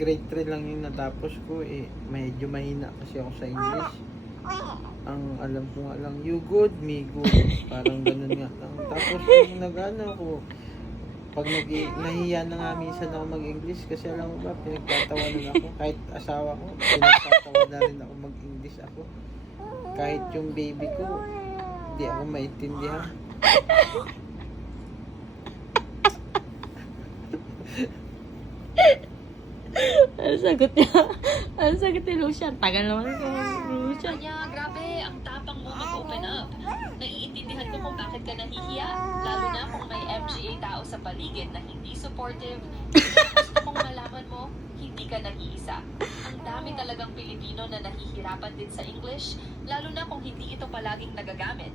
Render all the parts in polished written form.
grade 3 lang yung natapos ko eh. Medyo mahina kasi ako sa English. Ang alam ko nga lang, you good, me good. Parang ganun nga lang. Tapos nung nag-ano ko, pag nahiya na nga minsan ako mag-English kasi alam mo ba, pinagtatawanan ako. Kahit asawa ko, pinagtatawanan na rin ako mag-English ako. Kahit yung baby ko, hindi ako maintindihan. Ano sagot niya? Ano sagot ni Lucian? Tagal naman ito ni Lucian. Kanya, grabe, ang tapang mo mag-open up. Naiintindihan ko kung bakit ka nahihiya, lalo na kung may MGA tao sa paligid na hindi supportive. Gusto kong malaman mo, hindi ka nag-iisa. Ang dami talagang Pilipino na nahihirapan din sa English, lalo na kung hindi ito palaging nagagamit.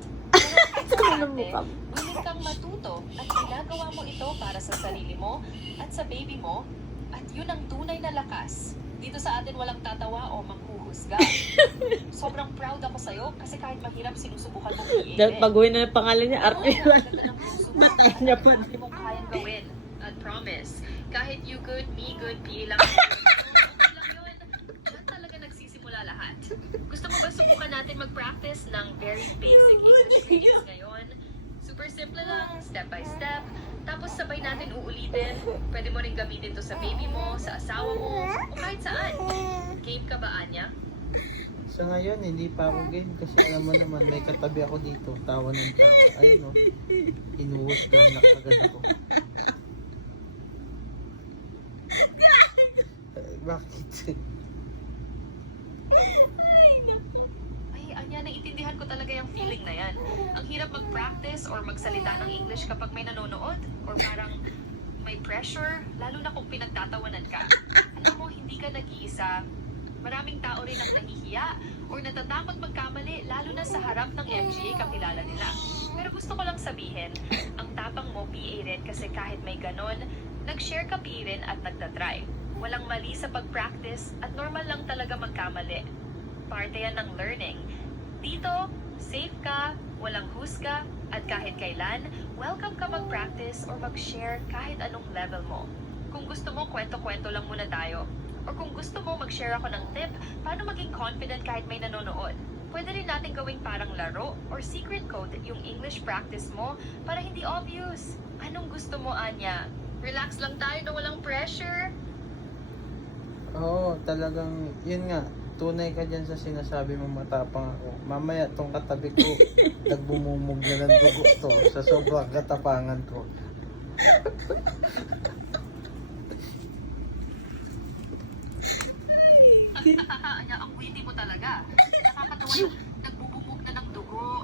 Pero Ano mo ka? willing kang matuto at ginagawa mo ito para sa sarili mo at sa baby mo, at yun ang tunay na lakas. Dito sa atin walang tatawa o manghuhusga. Sobrang proud ako sa'yo kasi kahit mahirap sinusubukan mong Dahil pag-uwi na yung pangalan niya, Artilan. Matay niya pa. Hindi mo kayang gawin. At promise, kahit you good, me good, PA lang. Okay lang yun. Diyan talaga nagsisimula lahat. Gusto mo ba subukan natin mag-practice ng very basic English greetings ngayon? Super simple lang, step by step. Tapos sabay natin uulitin. Pwede mo rin gamitin to sa baby mo, sa asawa mo, o kahit saan. Game ka ba, Anya? Sa ngayon, hindi pa ako game kasi alam mo naman, may katabi ako dito, tawa ng tao. Ayun o, inuhusgan na agad ako. Bakit? Ay, Anya, naiintindihan ko talaga yung feeling na yan. Ang hirap mag-practice or magsalita ng English kapag may nanonood or parang may pressure, lalo na kung pinagtatawanan ka. Alam mo, hindi ka nag-iisa. Maraming tao rin ang nahihiya or natatakot magkamali, lalo na sa harap ng MGA kakilala nila. Pero gusto ko lang sabihin, ang tapang mo PA rin kasi kahit may ganon, nag-share ka PA rin at nagtatry. Walang mali sa pag-practice at normal lang talaga magkamali. Parte yan ng learning. Dito, safe ka, walang husga, at kahit kailan, welcome ka mag-practice or mag-share kahit anong level mo. Kung gusto mo, kwento-kwento lang muna tayo. Or kung gusto mo, mag-share ako ng tip paano maging confident kahit may nanonood. Pwede rin natin gawing parang laro or secret code yung English practice mo para hindi obvious. Anong gusto mo, Anya? Relax lang tayo na walang pressure. Oo, talagang, yun nga, tunay ka dyan sa sinasabi mo matapang ako. Mamaya tong katabi ko, nagbumumog na ng dugo to sa sobrang katapangan ko. Anya, ang witty mo talaga. Nakakatawa yung nagbubumog na ng dugo.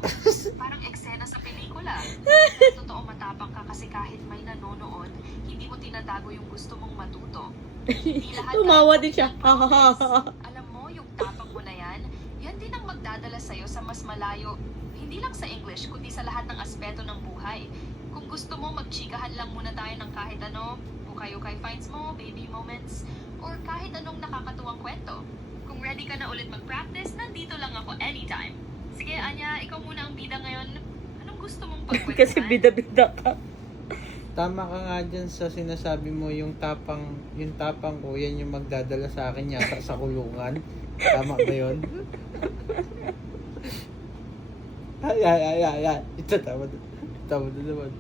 Parang eksena sa pelikula. Pero totoo matapang ka kasi kahit may nanonood, hindi mo tinatago yung gusto mong matuto. Hindi lahat Tumawa din siya. Alam mo, yung tapang mo na yan, yan din ang magdadala sa'yo sa mas malayo. Hindi lang sa English, kundi sa lahat ng aspeto ng buhay. Kung gusto mo, magchikahan lang muna tayo ng kahit ano, ukay-ukay finds mo, baby moments, or kahit anong nakakatuwang kwento. Kung ready ka na ulit mag-practice, nandito lang ako anytime. Sige, Anya, ikaw muna ang bida ngayon. Anong gusto mong pagkwentuhan? Kasi bida-bida ka. Tama ka nga dyan sa sinasabi mo, yung tapang ko, yan yung magdadala sa akin yata sa kulungan. Tama ba yun? Ay. Ito, tama naman.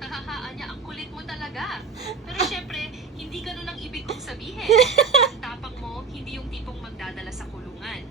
Hahaha, Anya, ang kulit mo talaga. Pero syempre, hindi ganun ang ibig kong sabihin. Yung tapang mo, hindi yung tipong magdadala sa kulungan.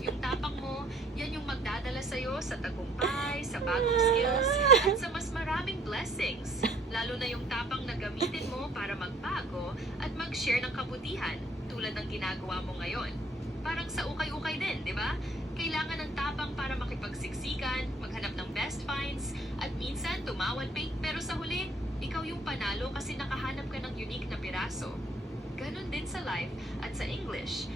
Yung tapang mo, yan yung magdadala sa'yo sa tagumpay, sa bagong skills, at sa mas maraming blessings. Lalo na yung tapang na gamitin mo para magbago at mag-share ng kabutihan, tulad ng ginagawa mo ngayon. Parang sa ukay-ukay din, di ba? Kailangan ng tapang para makipagsiksikan, maghanap ng best finds, at minsan tumawad pa, pero sa huli, ikaw yung panalo kasi nakahanap ka ng unique na piraso. Ganon din sa life at sa English.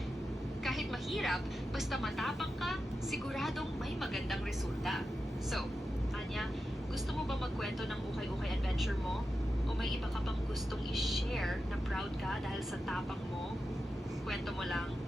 Kahit mahirap, basta matapang ka, siguradong may magandang resulta. So, Anya, gusto mo ba magkwento ng ukay-ukay adventure mo? O may iba ka pang gustong i-share na proud ka dahil sa tapang mo? Kwento mo lang.